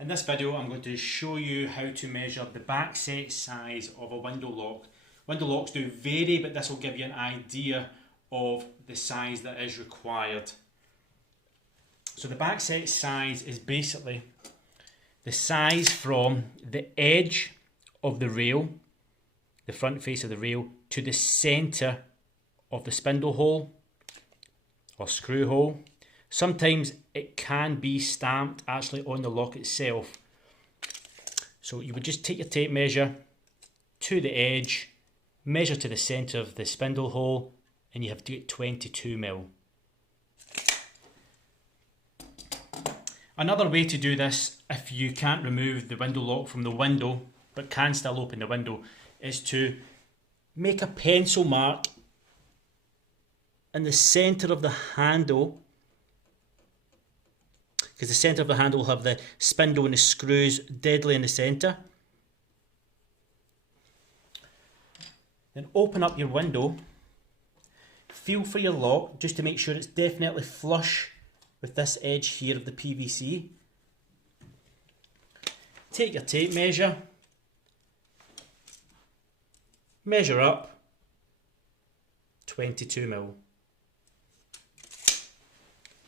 In this video I'm going to show you how to measure the backset size of a window lock. Window locks do vary, but this will give you an idea of the size that is required. So the backset size is basically the size from the edge of the rail, the front face of the rail, to the centre of the spindle hole or screw hole. Sometimes it can be stamped actually on the lock itself. So you would just take your tape measure to the edge, measure to the centre of the spindle hole, and you have to get 22mm. Another way to do this, if you can't remove the window lock from the window but can still open the window, is to make a pencil mark in the centre of the handle, because the centre of the handle will have the spindle and the screws deadly in the centre. Then open up your window, feel for your lock just to make sure it's definitely flush with this edge here of the PVC. Take your tape measure, measure up 22mm.